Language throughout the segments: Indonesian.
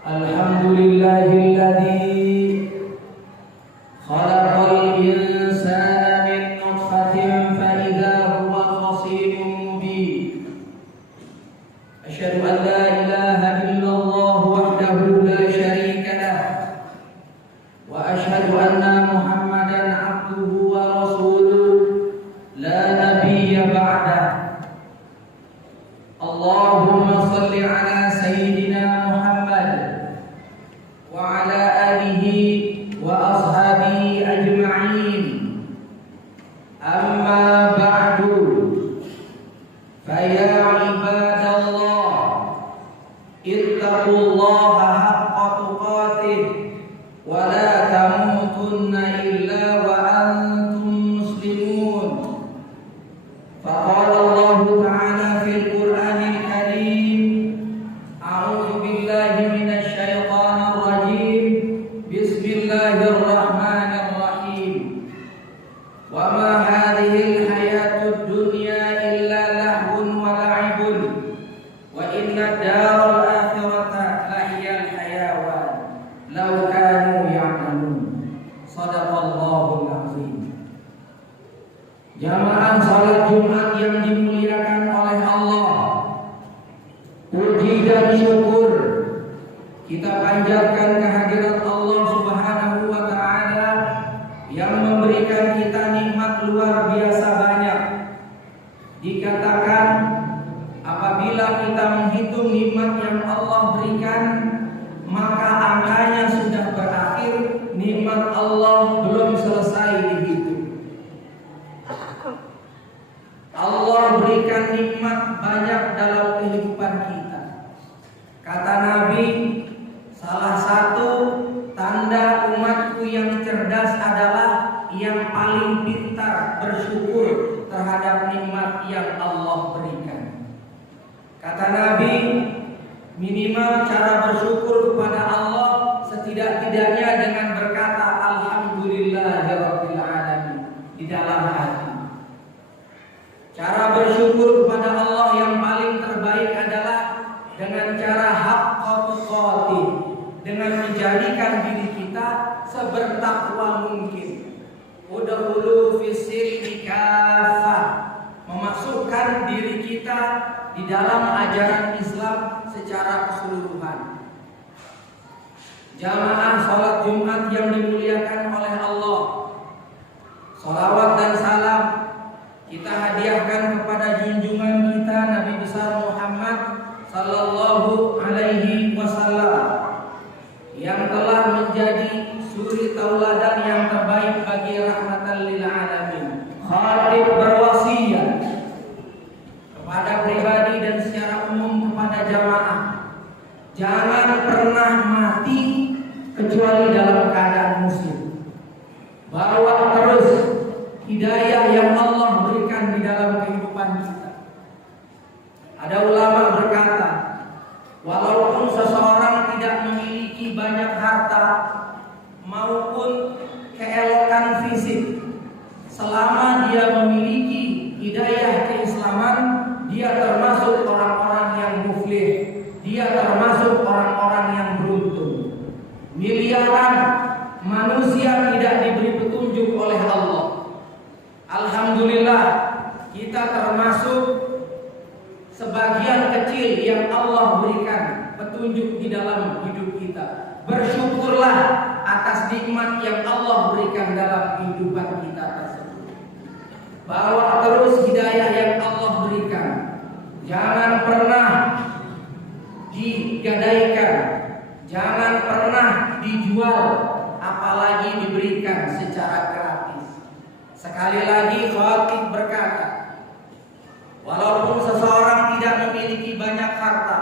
Alhamdulillahilladzi khalaqal insana min nutfatin fa idza huwa khasimun mubin. Asyhadu an la ilaha illallah wahdahu la syarika lah wa asyhadu anna Muhammadan abduhu wa rasuluh la nabiyya ba'dah. Allahumma shalli ala sayyidina Muhammad wa ala alihi wa ashabihi ajma'in. Amma ba'du, fa ya ibadallah ittaqullaha haqqa tuqatih wa la tamutunna illa wa antum muslimun. Faqala Allah ta'ala fil Qur'anil Karim, a'udzu billahi minasy syaithanir rajim. Bismillahirrahmanirrahim. Wa ma hadhil hayatud dunya illa lahwun wa la'ibun wa inna daral akhirata lahiyal hayawan law kanu ya'lamun. Shadaqallahul azim. Jamaah salat Jumat yang dimuliakan oleh Allah, puji dan syukur kita panjatkan kehadirat Allah Subhanahu wa ta'ala yang memberikan kita nikmat luar biasa banyak. Dikatakan apabila kita menghitung nikmat yang Allah berikan, maka angkanya sudah berakhir, nikmat Allah belum selesai dihitung. Allah berikan nikmat banyak dalam kehidupan kita. Kata Nabi, salah satu tanda umatku yang cerdas adalah yang paling pintar bersyukur terhadap nikmat yang Allah berikan. Kata Nabi, minimal cara bersyukur kepada Allah setidak-tidaknya dengan berkata alhamdulillahirabbil alamin di dalam hati. Cara bersyukur kepada Allah yang paling terbaik adalah dengan cara haqqa tuqatih, dengan menjadikan diri kita sebertakwa mungkin. Udkhulu fis-silmi kafah, memasukkan diri kita di dalam ajaran Islam secara keseluruhan. Jamaah salat Jumat yang dimuliakan oleh Allah, salawat dan salam kita hadiahkan kepada junjungan kita Nabi besar Muhammad sallallahu alaihi wasallam yang telah menjadi suri tauladan yang terbaik bagi rahmatan lil alamin. Khatib berwasiat kepada pribadi dan secara umum kepada jamaah, jangan pernah mati kecuali dalam keadaan muslim. Bawa terus hidayah yang Allah berikan di dalam kehidupan kita. Ada ulama berkata, walaupun seseorang tidak memiliki banyak harta maupun keelokan fisik, selama dia memiliki hidayah keislaman, dia termasuk orang-orang yang muflih, dia termasuk orang-orang yang beruntung. Miliaran manusia tidak diberi petunjuk oleh Allah. Alhamdulillah, kita termasuk sebagian kecil yang Allah berikan petunjuk di dalam hidup kita. Bersyukurlah atas nikmat yang Allah berikan dalam kehidupan kita tersebut. Bawa terus hidayah yang Allah berikan. Jangan pernah digadaikan, jangan pernah dijual, apalagi diberikan secara gratis. Sekali lagi khatib berkata, walaupun seseorang tidak memiliki banyak harta,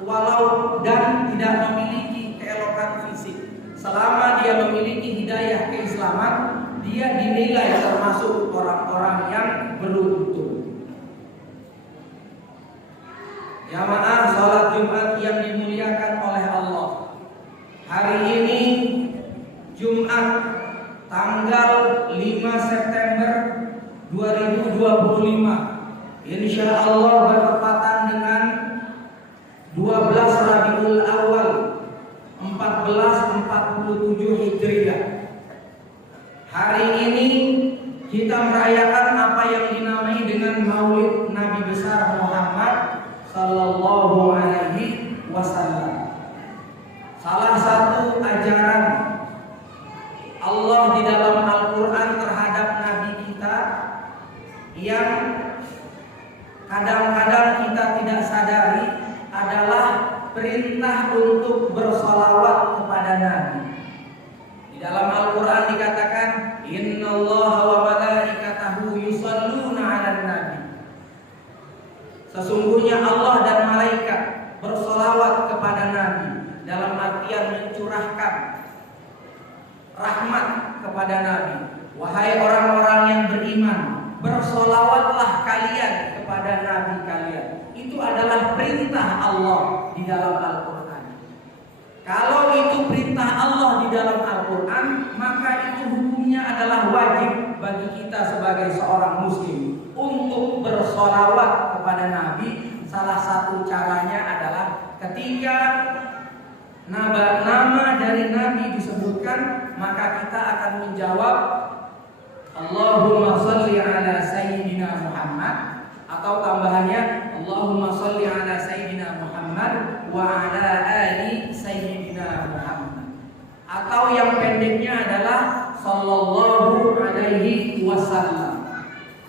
walau dan tidak memiliki keelokan fisik, selama dia memiliki hidayah keislaman, dia dinilai termasuk orang-orang yang beruntung. Jamaah salat Jumat yang dimuliakan oleh Allah, hari ini Jumat tanggal 5 September 2025, insya Allah bertepatan dengan 12 Rabiul Awal bersolawat kepada Nabi. Di dalam Al-Quran dikatakan, Innallaha wa malaikatahu yusalluna 'alan nabi. Sesungguhnya Allah dan malaikat bersolawat kepada Nabi, dalam artian mencurahkan rahmat kepada Nabi. Wahai orang-orang yang beriman, bersolawatlah kalian kepada Nabi kalian. Itu adalah perintah Allah di dalam Al-Quran. Kalau itu perintah Allah di dalam Al-Quran, maka itu hukumnya adalah wajib bagi kita sebagai seorang muslim untuk bersolawat kepada Nabi. Salah satu caranya adalah ketika nama dari Nabi disebutkan, maka kita akan menjawab Allahumma salli ala Sayyidina Muhammad, atau tambahannya Allahumma salli ala Sayyidina Muhammad wa ala ali Sayyidina Muhammad, atau yang pendeknya adalah Sallallahu alaihi wasallam.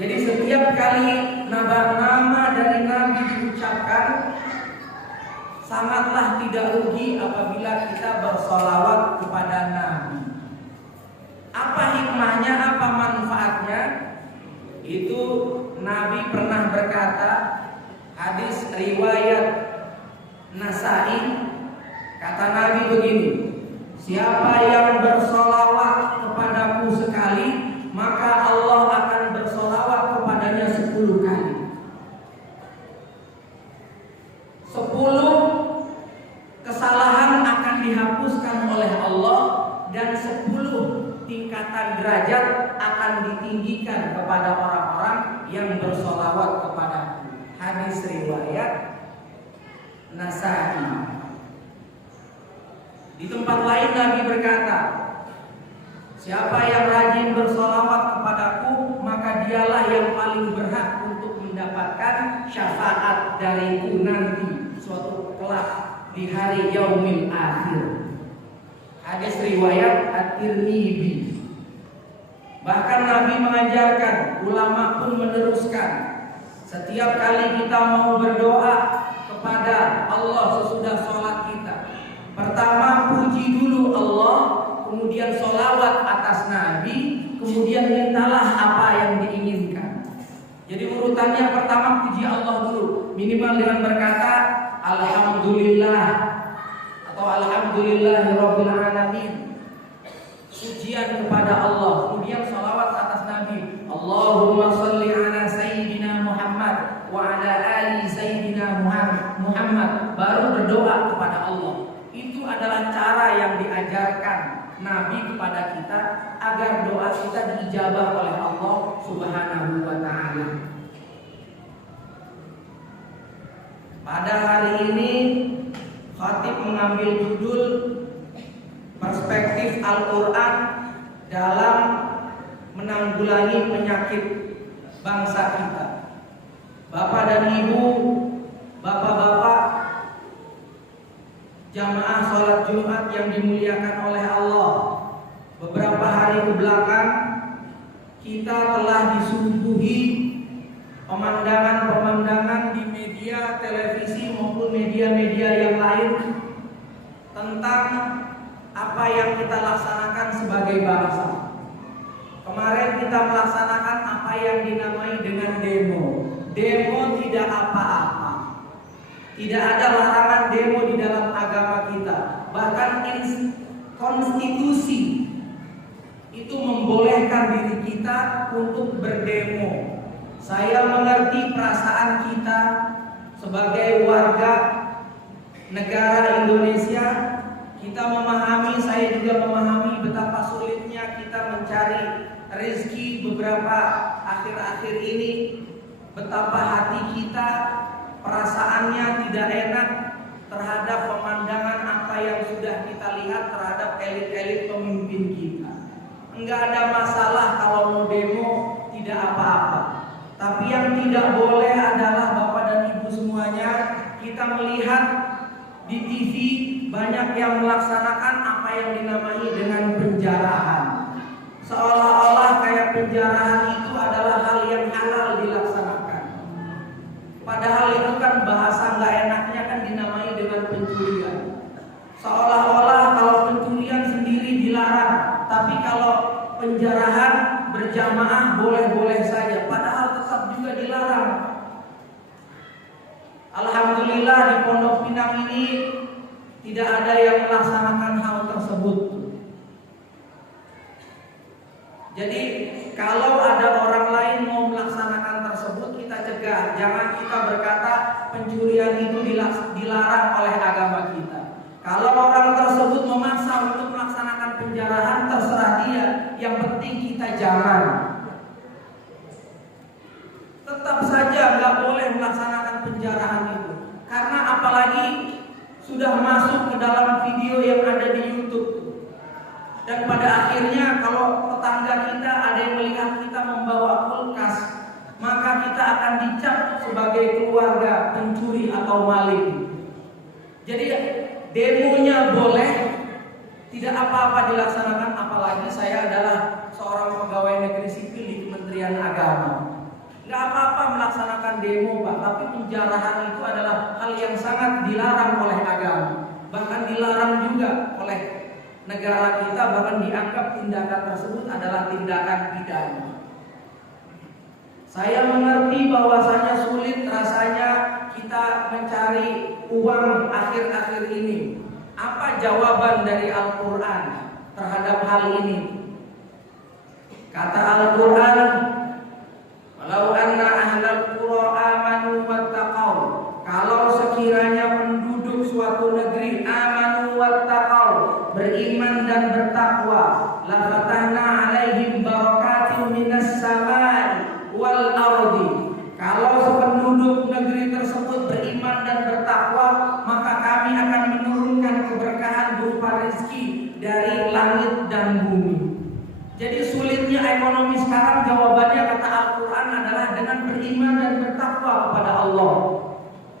Jadi setiap kali nama dari Nabi diucapkan, sangatlah tidak rugi apabila kita bersolawat kepada Nabi. Apa hikmahnya, apa manfaatnya? Itu Nabi pernah berkata, hadis riwayat Nasai, kata Nabi begini, siapa yang bersolawat kepadaku sekali, maka Allah akan bersolawat kepadanya 10 kali. 10 kesalahan akan dihapuskan oleh Allah, dan 10 tingkatan derajat akan ditinggikan kepada orang-orang yang bersolawat kepada hadis riwayat Nasai. Di tempat lain Nabi berkata, siapa yang rajin bersolawat kepadaku, maka dialah yang paling berhak untuk mendapatkan syafaat dariku nanti suatu kelak di hari yaumil akhir. Hadis riwayat At-Tirmidzi. Bahkan Nabi mengajarkan, ulama pun meneruskan, setiap kali kita mau berdoa kepada Allah sesudah sholat kita, pertama puji dulu Allah, kemudian sholawat atas Nabi, kemudian mintalah apa yang diinginkan. Jadi urutannya pertama puji Allah dulu, minimal dengan berkata Alhamdulillah atau Alhamdulillahirabbil alamin, pujian kepada Allah, kemudian salawat atas Nabi, Allahumma salli ala Sayyidina Muhammad wa ala ali Sayyidina Muhammad, baru berdoa kepada Allah. Itu adalah cara yang diajarkan Nabi kepada kita agar doa kita diijabah oleh Allah Subhanahu wa ta'ala. Pada hari ini khatib mengambil judul perspektif Al-Quran dalam menanggulangi penyakit bangsa kita. Bapak dan Ibu, bapak-bapak, jamaah sholat Jumat yang dimuliakan oleh Allah, beberapa hari kebelakang kita telah disuguhi pemandangan-pemandangan di media televisi maupun media-media yang lain tentang apa yang kita laksanakan sebagai bangsa. Kemarin kita melaksanakan apa yang dinamai dengan demo. Demo tidak apa-apa. Tidak ada larangan demo di dalam agama kita. Bahkan konstitusi itu membolehkan diri kita untuk berdemo. Saya mengerti perasaan kita sebagai warga negara Indonesia. Kita memahami, saya juga memahami betapa sulitnya kita mencari rezeki beberapa akhir-akhir ini. Betapa hati kita perasaannya tidak enak terhadap pemandangan apa yang sudah kita lihat terhadap elit-elit pemimpin kita. Enggak ada masalah kalau mau demo, tidak apa-apa. Tapi yang tidak boleh adalah Bapak dan Ibu semuanya, kita melihat di TV banyak yang melaksanakan apa yang dinamai dengan penjarahan. Seolah-olah kayak penjarahan itu adalah hal yang halal dilaksanakan. Padahal itu kan bahasa nggak enaknya kan dinamai dengan pencurian. Seolah-olah kalau pencurian sendiri dilarang, tapi kalau penjarahan berjamaah boleh-boleh saja, padahal tetap juga dilarang. Alhamdulillah di Pondok Pinang ini tidak ada yang melaksanakan hal tersebut. Jadi kalau ada orang lain mau melaksanakan tersebut, kita cegah. Jangan kita berkata pencurian itu dilarang oleh agama kita. Kalau orang tersebut memaksa untuk melaksanakan penjarahan, terserah dia. Yang penting kita jangan. Tetap saja nggak boleh melaksanakan penjarahan itu. Karena apalagi sudah masuk ke dalam video yang ada di YouTube. Dan pada akhirnya kalau tetangga kita ada yang melihat kita membawa kulkas, maka kita akan dicap sebagai keluarga pencuri atau maling. Jadi demonya boleh, tidak apa-apa dilaksanakan, apalagi saya adalah seorang pegawai negeri sipil di Kementerian Agama. Nggak apa-apa melaksanakan demo Pak, tapi penjarahan itu adalah hal yang sangat dilarang oleh agama. Bahkan dilarang juga oleh negara kita, bahkan dianggap tindakan tersebut adalah tindakan pidana. Saya mengerti bahwasanya sulit rasanya kita mencari uang akhir-akhir ini. Apa jawaban dari Al-Quran terhadap hal ini? Kata Al-Quran, walau anna ahlal qura amanu wattaqau, kalau sekiranya penduduk suatu negeri amanu wattaqau, beriman dan bertakwa, la fatahna alaihim barakatin minas samai wal ardi. Kalau sependuduk negeri tersebut beriman dan bertakwa, maka kami akan menurunkan keberkahan berupa rezeki dari langit dan bumi. Jadi sulitnya ekonomi sekarang, jawabannya kata Al-Quran adalah dengan beriman dan bertakwa kepada Allah.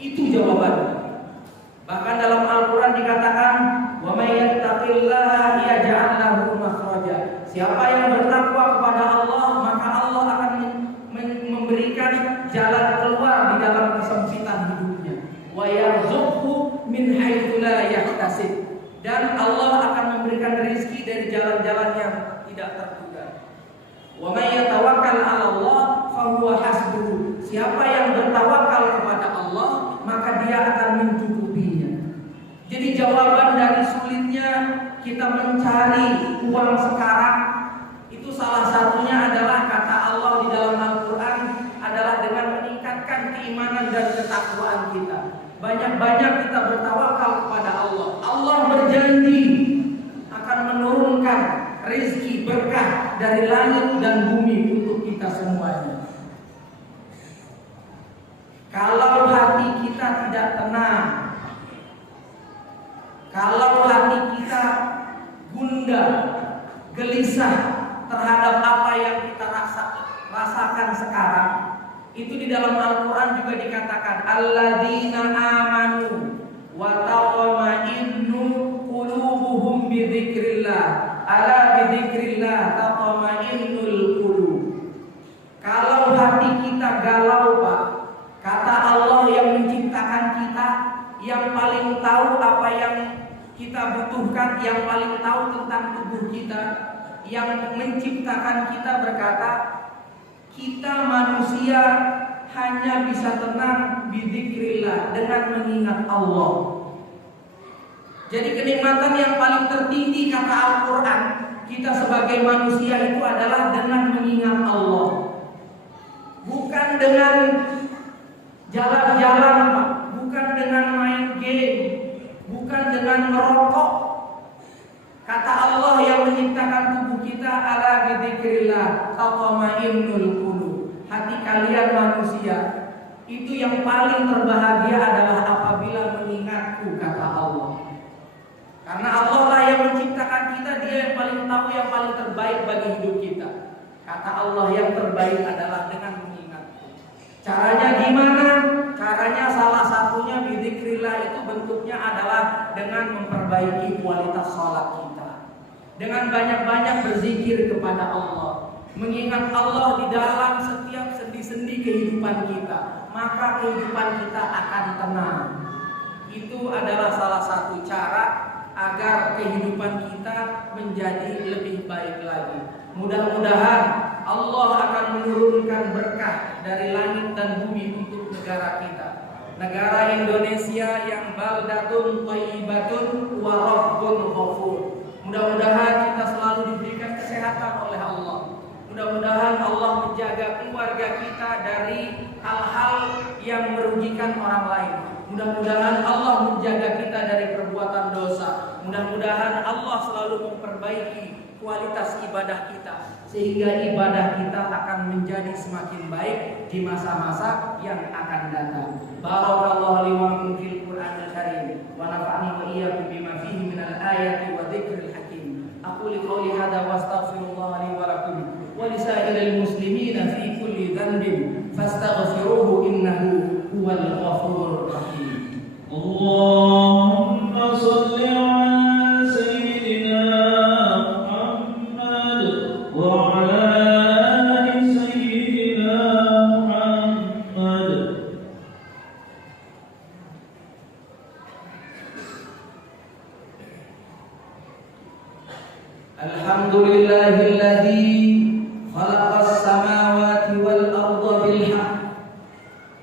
Itu jawabannya. Bahkan dalam Al-Quran dikatakan, wa may yattaqillaha yaj'al lahu makhraja. Siapa yang bertakwa kepada Allah, maka Allah akan memberikan jalan keluar di dalam kesempitan hidupnya. Wa yarzuqhu min haitsu la yahtasib. Dan Allah akan memberikan rezeki dari jalan-jalan yang tidak terduga. Wa may yatawakkal 'ala Allah fa huwa hasbuh. Siapa yang bertawakal kepada Allah, maka dia akan mencukupinya. Jadi jawaban dari sulitnya kita mencari uang sekarang itu salah satunya adalah kata Allah di dalam Al-Quran adalah dengan meningkatkan keimanan dan ketakwaan kita. Banyak-banyak kita bertawakal kepada Allah. Allah berjanji akan menurunkan rezeki berkah dari langit dan bumi untuk kita semuanya. Kalau hati kita tidak tenang, kalau hati kita gundah, gelisah terhadap apa yang kita rasakan sekarang, itu di dalam Al-Quran juga dikatakan alladzina amanu wa taqma'innu qulubuhum bi dzikrillah ala bi dzikrillah taqma'innul qulub. Kalau hati kita galau Pak, kata Allah yang menciptakan kita, yang paling tahu apa yang kita butuhkan, yang paling tahu tentang tubuh kita, yang menciptakan kita berkata, kita manusia hanya bisa tenang bidzikrillah, dengan mengingat Allah. Jadi kenikmatan yang paling tertinggi kata Al-Quran kita sebagai manusia itu adalah dengan mengingat Allah. Bukan dengan jalan-jalan Pak, bukan dengan main game, bukan dengan merokok. Kata Allah yang menciptakan tubuh kita, ala bidzikrillah taqma'innul qulub. Hati kalian manusia itu yang paling terbahagia adalah apabila mengingatku, kata Allah. Karena Allah lah yang menciptakan kita, dia yang paling tahu yang paling terbaik bagi hidup kita. Kata Allah yang terbaik adalah dengan mengingatku. Caranya gimana? Caranya salah satunya bidzikrillah itu bentuknya adalah dengan memperbaiki kualitas sholat kita, dengan banyak-banyak berzikir kepada Allah, mengingat Allah di dalam setiap sendi-sendi kehidupan kita, maka kehidupan kita akan tenang. Itu adalah salah satu cara agar kehidupan kita menjadi lebih baik lagi. Mudah-mudahan Allah akan menurunkan berkah dari langit dan bumi untuk negara kita. Negara Indonesia yang baldatun thayyibatun wa rabbun ghafur. Mudah-mudahan kita selalu diberikan kesehatan oleh Allah. Mudah-mudahan Allah menjaga keluarga kita dari hal-hal yang merugikan orang lain. Mudah-mudahan Allah menjaga kita dari perbuatan dosa. Mudah-mudahan Allah selalu memperbaiki kualitas ibadah kita, sehingga ibadah kita akan menjadi semakin baik di masa-masa yang akan datang. Barakallahu li wa lakum fil Qur'anil Karim wa nafa'ani wa iyyakum bima fihi minal ayati wa dzikril hakim. Aqulu qouli hadza wa astaghfirullah li wa lakum wa li sa'iril muslimina fi kulli dhanbin fastaghfiruhu innahu huwal ghafurur rahim. Allahumma shalli ala sayyidina Muhammad wa ala ali sayyidina Muhammad. Alhamdulillahilladzi khalaqas samawati wal arda bil haqq.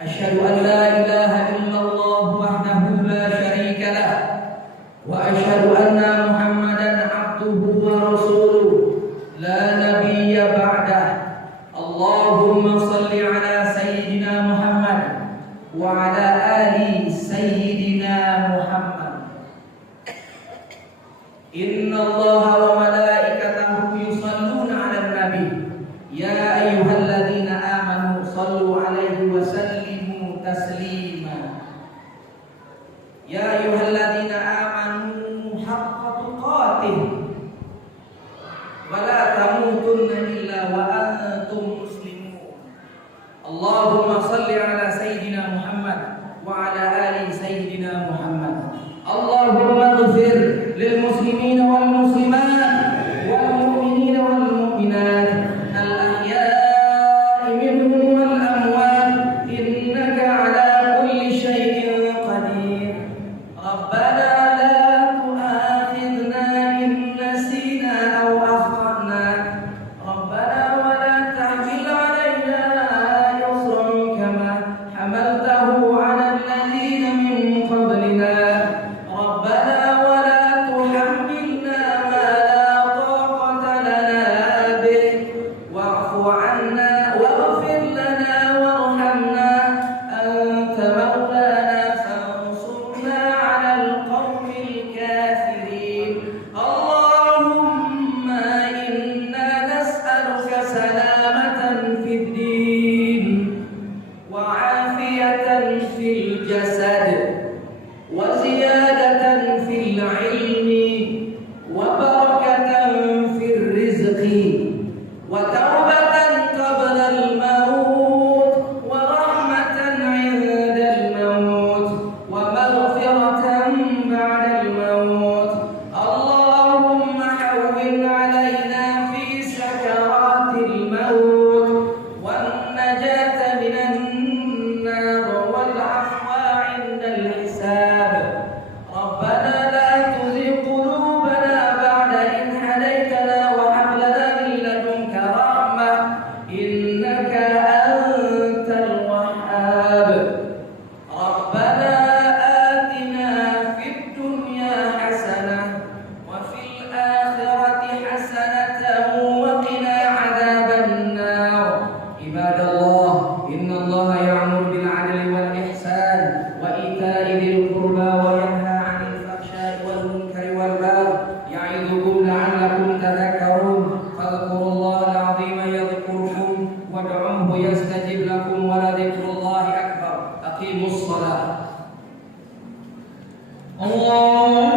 Asyhadu an la ilaha illallah wahdahu la syarika lah wa asyhadu anna Muhammadan abduhu wa rasuluh la nabiyya ba'dah. Allahumma shalli ala sayyidina Muhammad wa ala ali sayyidina Muhammad. Inna Allaha wa malaikatahu yusalluna 'alan nabi ya ayyuhalladzina amanu sallu 'alaihi wa sallimu taslima. Ya ayyuhalladzina amanu haqqa tuqatih wa la tamutunna illa wa antum muslimun. Allahumma salli 'ala sayyidina Muhammad wa 'ala ali sayyidina Muhammad. Allahumma ighfir lil muslimina wal muslimat wal mu'minina wal mu'minat al ahya'i minhum wal amwat innaka 'ala kulli syai'in qadir. Rabbana la tu'akhidhna in nasina aw akhtana. Rabbana wa la tahmil 'alaina isran kama hamaltahu 'ala alladhina min qablina. Rabbana wa la tuhammilna ma la taqata lana bih wa'fu 'anna waghfir lana warhamna anta maulana fansurna 'alal qawmil kafirin. Allahumma inna nas'aluka salamatan fid din wa 'afiyatan fil jasad wa ziyadatan fil ilmi wa barakatan fil rizqi wa taubatan qabla al maut wa rahmatan 'inda al maut wa maghfiratan ba'da al maut. Allahumma hawwin 'alaina fi sakaratil maut wan najata minan nar wal 'afwa 'inda al hisab. Rabbana la tuzigh qulubana ba'da idh hadaytana wa hab lana min ladunka rahmah innaka antal wahhab. Rabbana atina fid dunya hasanah wa fil akhirati hasanatan wa qina 'adzaban nar. Ibadallah, innallaha ya'muru bil 'adli wal ihsan wa ita'i dzil qurba wa yanha 'anil fahsya'i wal munkari wal baghi ya'idukum la'allakum tadhakkarun. Fadhkurullaha al-'azima yadhkurkum wad'uuhu yastajib lakum wa la dzikrullahi akbar. Aqimus shalah. Allah